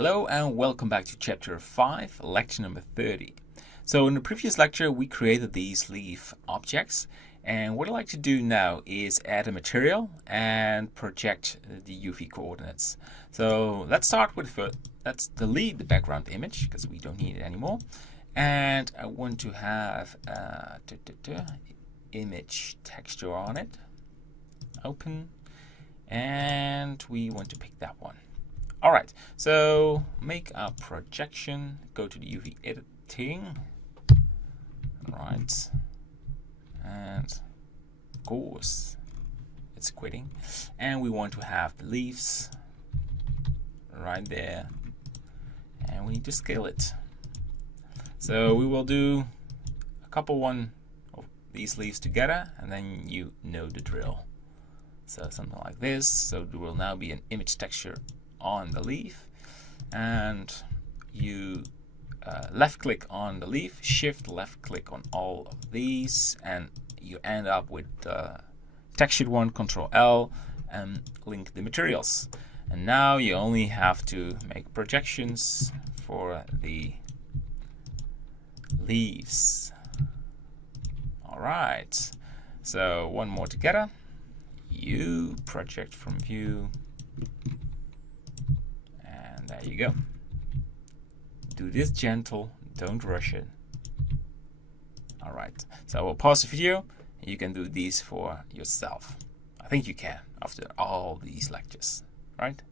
Hello and welcome back to chapter 5, lecture number 30. So in the previous lecture we created these leaf objects, and what I'd like to do now is add a material and project the UV coordinates. So let's start with let's delete the background image because we don't need it anymore. And I want to have image texture on it. Open, and we want to pick that one. All right, so make a projection, go to the UV editing, right, and of course it's quitting, and we want to have the leaves right there, and we need to scale it. So we will do a couple of these leaves together, and then you know the drill. So something like this. So there will now be an image texture on the leaf, and you left click on the leaf, shift left click on all of these, and you end up with the textured one. Control L and link the materials, and now you only have to make projections for the leaves. All right, so one more together. You project from view. There you go. Do this gentle, don't rush it. All right, so I will pause the video. You can do these for yourself. I think you can after all these lectures, right?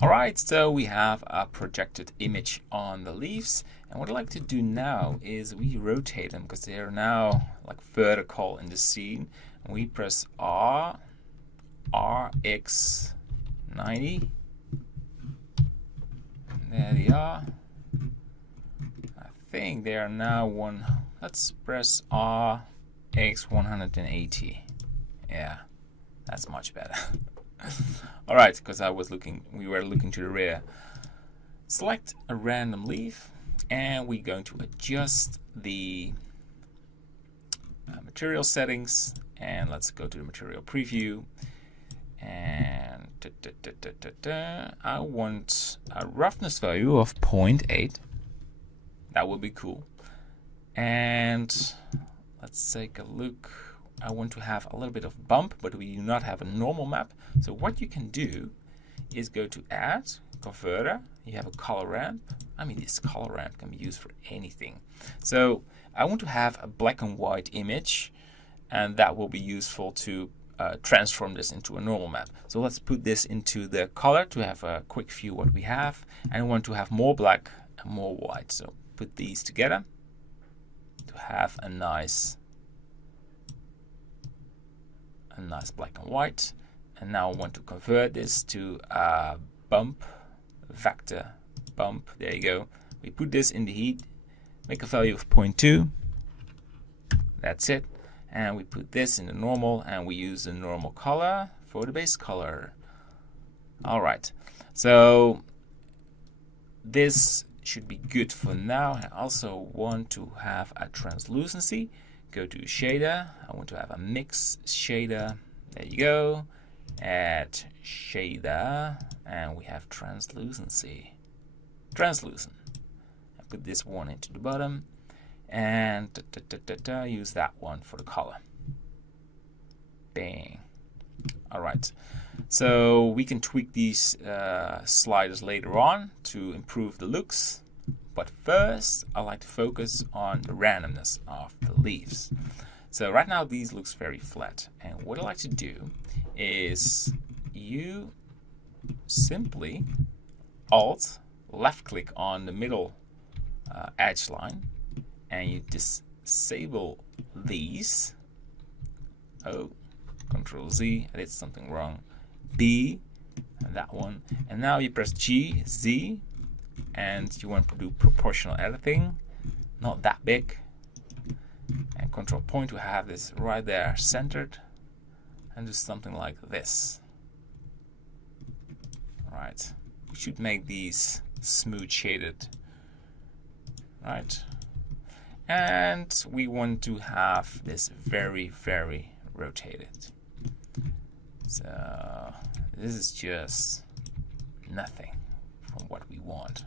All right, so we have a projected image on the leaves, and what I'd like to do now is we rotate them because they are now like vertical in the scene. And we press R, RX 90. There they are. I think they are now one. Let's press RX 180. Yeah, that's much better. All right, because we were looking to the rear. Select a random leaf, and we're going to adjust the material settings. And let's go to the material preview. And I want a roughness value of 0.8. That would be cool. And let's take a look. I want to have a little bit of bump, but we do not have a normal map. So what you can do is go to Add, Converter. You have a color ramp. I mean, this color ramp can be used for anything. So I want to have a black and white image, and that will be useful to transform this into a normal map. So let's put this into the color to have a quick view what we have, and I want to have more black and more white. So put these together to have a nice black and white. And now I want to convert this to a bump, vector bump. There you go. We put this in the heat, make a value of 0.2. That's it. And we put this in the normal, and we use the normal color for the base color. All right, so this should be good for now. I also want to have a translucency. Go to shader. I want to have a mix shader. There you go. Add shader, and we have translucency. Translucent. I put this one into the bottom. And use that one for the color. Bang. All right, so we can tweak these sliders later on to improve the looks, but first I like to focus on the randomness of the leaves. So right now these looks very flat, and what I like to do is you simply Alt left click on the middle edge line, and you disable these. Oh, Control Z, I did something wrong. B, that one. And now you press G, Z, and you want to do proportional editing, not that big. And Control Point to have this right there centered, and do something like this. All right, we should make these smooth shaded. Right. And we want to have this very, very rotated. So this is just nothing from what we want.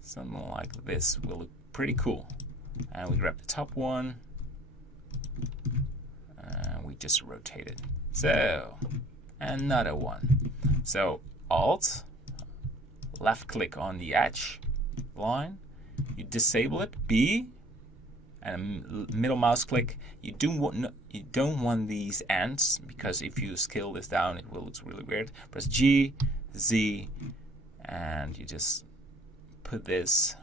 Something like this will look pretty cool. And we grab the top one and we just rotate it. So another one. So Alt, left click on the edge line, you disable it, B, and middle mouse click. You don't want these ends, because if you scale this down it will look really weird. Press G, Z, and you just put this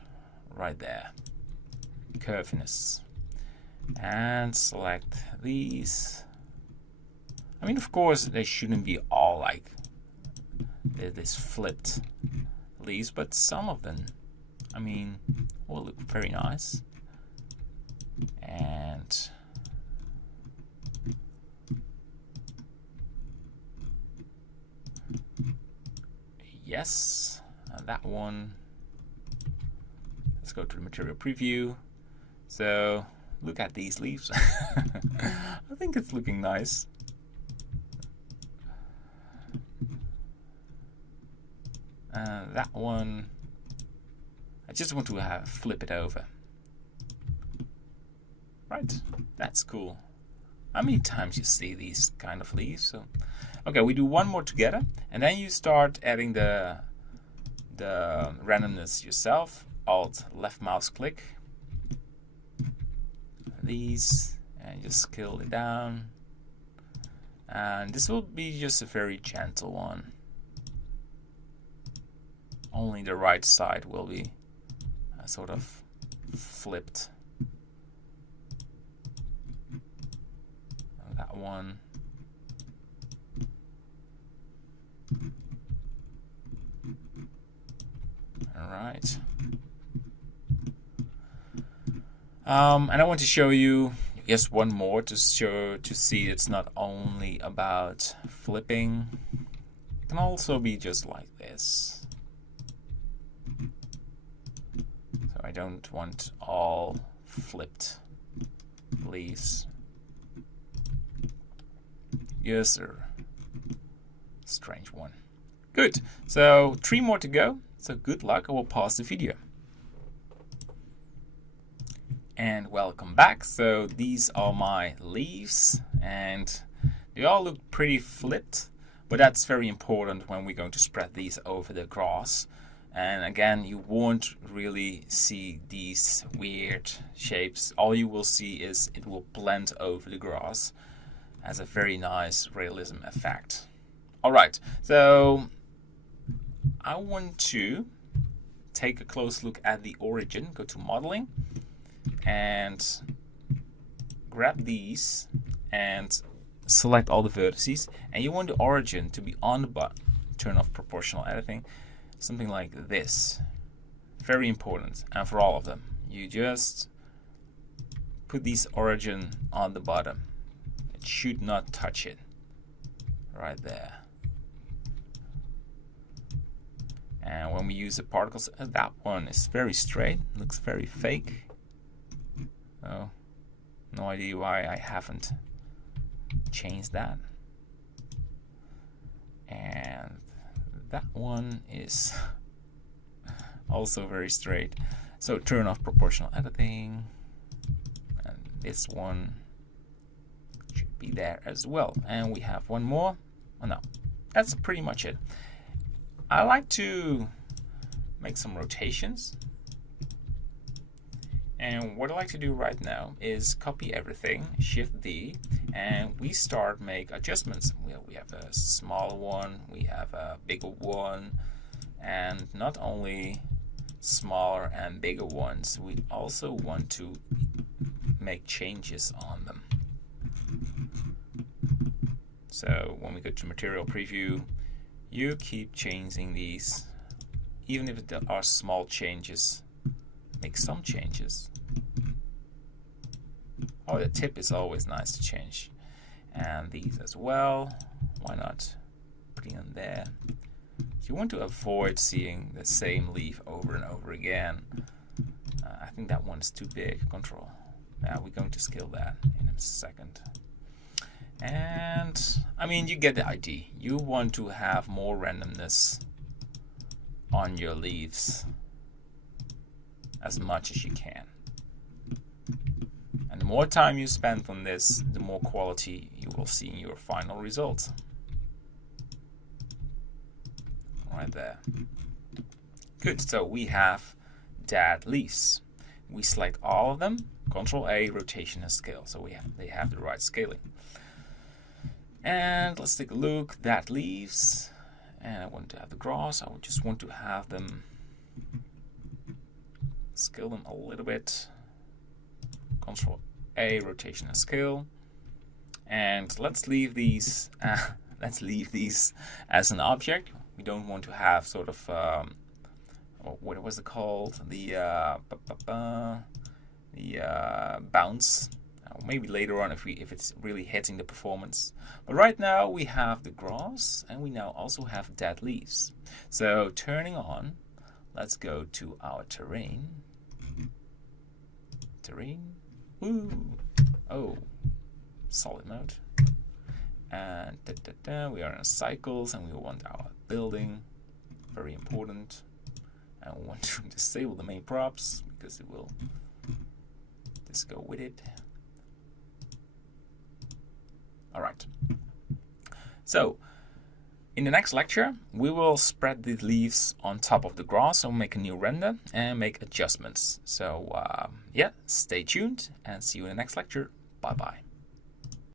right there. Curviness. And select these. I mean, of course, they shouldn't be all like this flipped leaves, but some of them, I mean, will look very nice. And yes, and that one. Let's go to the material preview. So look at these leaves. I think it's looking nice. That one, I just want to flip it over. Right, that's cool. How many times you see these kind of leaves? So, okay, we do one more together, and then you start adding the randomness yourself. Alt left mouse click these and just scale it down, and this will be just a very gentle one. Only the right side will be sort of flipped. And that one. All right. And I want to show you just one more to see it's not only about flipping. It can also be just like this. So I don't want all flipped leaves. Yes, sir. Strange one. Good. So 3 more to go. So good luck. I will pause the video. And welcome back. So these are my leaves, and they all look pretty flipped, but that's very important when we're going to spread these over the grass. And again, you won't really see these weird shapes. All you will see is it will blend over the grass as a very nice realism effect. All right, so I want to take a close look at the origin. Go to modeling and grab these and select all the vertices, and you want the origin to be on the button. Turn off proportional editing, something like this. Very important. And for all of them, you just put this origin on the bottom. It should not touch it. Right there. And when we use the particles, that one is very straight, looks very fake. Oh, no idea why I haven't changed that. And that one is also very straight. So turn off proportional editing, and this one should be there as well. And we have one more. Oh no, that's pretty much it. I like to make some rotations. And what I like to do right now is copy everything, Shift D, and we start make adjustments. We have a small one, we have a bigger one, and not only smaller and bigger ones, we also want to make changes on them. So when we go to material preview, you keep changing these, even if there are small changes. Make some changes. Oh, the tip is always nice to change. And these as well. Why not putting them there? You want to avoid seeing the same leaf over and over again. I think that one's too big. Control. Yeah, we're going to scale that in a second. And I mean, you get the idea. You want to have more randomness on your leaves as much as you can. And the more time you spend on this, the more quality you will see in your final result. Right there. Good, so we have dead leaves. We select all of them, Control A, rotation and scale, so they have the right scaling. And let's take a look, dead leaves, and I want to have the grass. I would just want to have them, scale them a little bit, Control A, rotation and scale. And let's leave these as an object. We don't want to have sort of what was it called? The bounce. Maybe later on if it's really hitting the performance. But right now we have the grass and we now also have dead leaves. So turning on, let's go to our terrain. Ooh. Oh, solid mode. And we are in cycles and we want our building. Very important. And we want to disable the main props because it will just go with it. Alright. So, in the next lecture, we will spread the leaves on top of the grass, so make a new render and make adjustments. So, yeah, stay tuned and see you in the next lecture. Bye-bye.